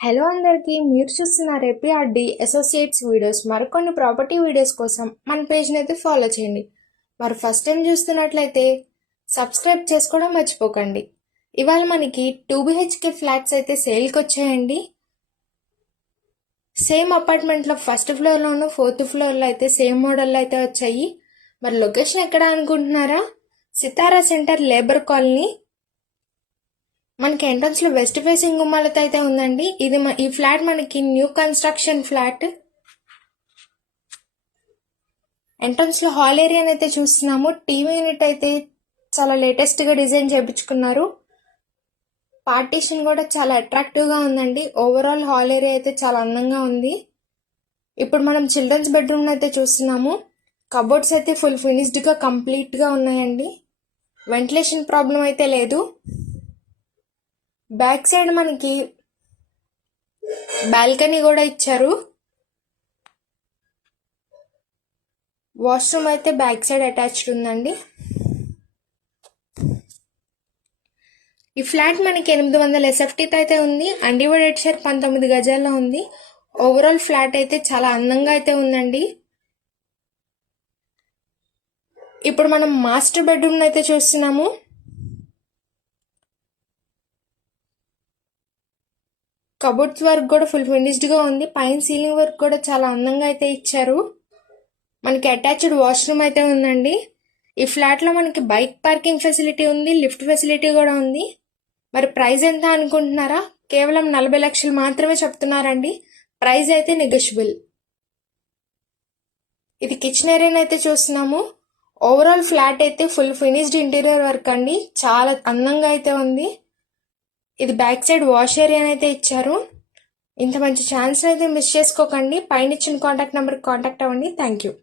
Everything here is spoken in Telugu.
హలో అందరికీ, మీరు చూస్తున్నారు ఏపీఆర్డి అసోసియేట్స్ వీడియోస్. మరికొన్ని ప్రాపర్టీ వీడియోస్ కోసం మన పేజ్ని అయితే ఫాలో చేయండి. మరి ఫస్ట్ టైం చూస్తున్నట్లయితే సబ్స్క్రైబ్ చేసుకోవడం మర్చిపోకండి. ఇవాళ మనకి 2BHK ఫ్లాట్స్ అయితే సేల్కి వచ్చాయండి. సేమ్ అపార్ట్మెంట్లో ఫస్ట్ ఫ్లోర్లోను 4th ఫ్లోర్లో అయితే సేమ్ మోడల్లో అయితే వచ్చాయి. మరి లొకేషన్ ఎక్కడ అనుకుంటున్నారా? సితారా సెంటర్, లేబర్ కాలనీ. మనకి ఎంట్రన్స్ లో వెస్ట్ ఫేసింగ్ గుమ్మాలతో అయితే ఉందండి. ఈ ఫ్లాట్ మనకి న్యూ కన్స్ట్రక్షన్ ఫ్లాట్. ఎంట్రన్స్ లో హాల్ ఏరియాని అయితే చూస్తున్నాము. టీవీ యూనిట్ అయితే చాలా లేటెస్ట్ గా డిజైన్ చేయించుకున్నారు. పార్టీషన్ కూడా చాలా అట్రాక్టివ్ గా ఉందండి. ఓవరాల్ హాల్ ఏరియా అయితే చాలా అందంగా ఉంది. ఇప్పుడు మనం చిల్డ్రన్స్ బెడ్రూమ్ అయితే చూస్తున్నాము. కబోర్డ్స్ అయితే ఫుల్ ఫినిష్డ్ గా కంప్లీట్ గా ఉన్నాయండి. వెంటిలేషన్ ప్రాబ్లం అయితే లేదు. బ్యాక్ సైడ్ మనకి బాల్కనీ కూడా ఇచ్చారు. వాష్రూమ్ అయితే బ్యాక్ సైడ్ అటాచ్డ్ ఉందండి. ఈ ఫ్లాట్ మనకి 800 SFTతో అయితే ఉంది. అన్డివైడెడ్ షేర్ 19 గజాల్లో ఉంది. ఓవరాల్ ఫ్లాట్ అయితే చాలా అందంగా అయితే ఉందండి. ఇప్పుడు మనం మాస్టర్ బెడ్రూమ్ అయితే చూస్తున్నాము. కబోర్డ్స్ వర్క్ కూడా ఫుల్ ఫినిష్డ్ గా ఉంది. పైన సీలింగ్ వర్క్ కూడా చాలా అందంగా అయితే ఇచ్చారు. మనకి అటాచ్డ్ వాష్రూమ్ అయితే ఉందండి. ఈ ఫ్లాట్ లో మనకి బైక్ పార్కింగ్ ఫెసిలిటీ ఉంది, లిఫ్ట్ ఫెసిలిటీ కూడా ఉంది. మరి ప్రైస్ ఎంత అనుకుంటున్నారా? కేవలం 40 లక్షలు మాత్రమే చెప్తున్నారండి. ప్రైస్ అయితే నెగోషియబుల్. ఇది కిచెన్ ఏరియా అయితే చూస్తున్నాము. ఓవరాల్ ఫ్లాట్ అయితే ఫుల్ ఫినిష్డ్ ఇంటీరియర్ వర్క్ అండి. చాలా అందంగా అయితే ఉంది. ఇది బ్యాక్ సైడ్ వాష్ ఏరియా అయితే ఇచ్చారు. ఇంత మంచి ఛాన్స్ అయితే మిస్ చేసుకోకండి. పైన ఇచ్చిన కాంటాక్ట్ నెంబర్కి కాంటాక్ట్ అవ్వండి. Thank you.